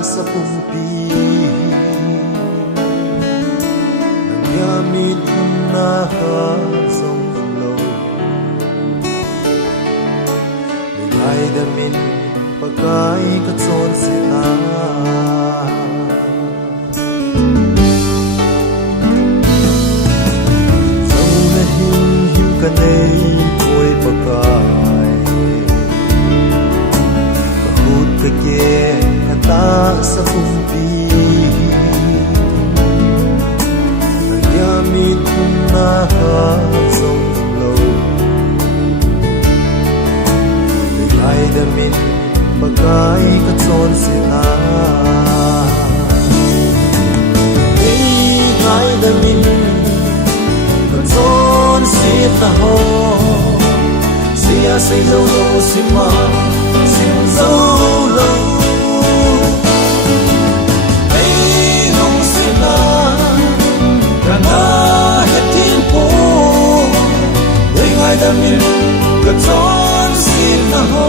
sa pumpi nang yamin na hazong flow Bigay damin pagkay katson sila Sau na him kanay ko'y pagkay Kahut kage kata sa pumpi Nang yamin na hazong flow Bigay damin pagkay katson sila Bigay damin katson sila ho Siya say lâu lâu si ma xin dâu lâu Hey nông sila Kana hết thiên phố Bigay damin katson sila ho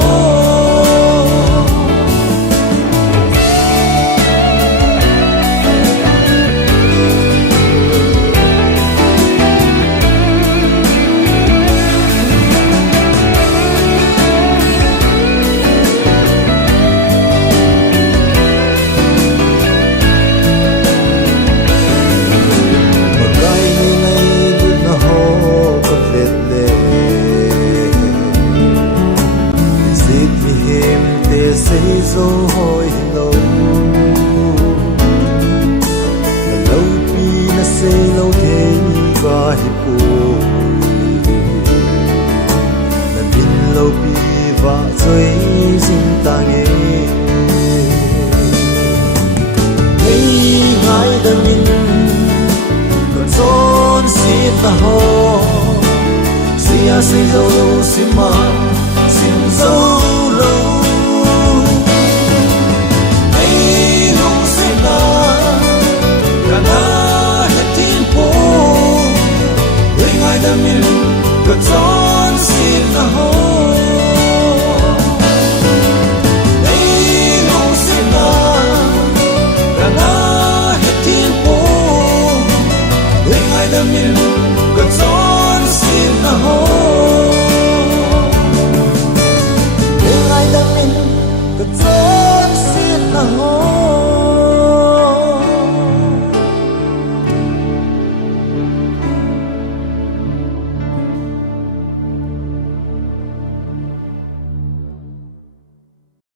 Say so hoi lâu là lâu pi na say lâu thế và hiệp bùi là min lâu pi và chơi xin ta nghe hey ngài đã min còn son xin ta ho sia say lâu lâu xin mà xin dâu lâu Damin katson sila ho Hey nông sila Kana hết thiên phố Hey damin katson sila ho Hey damin katson sila ho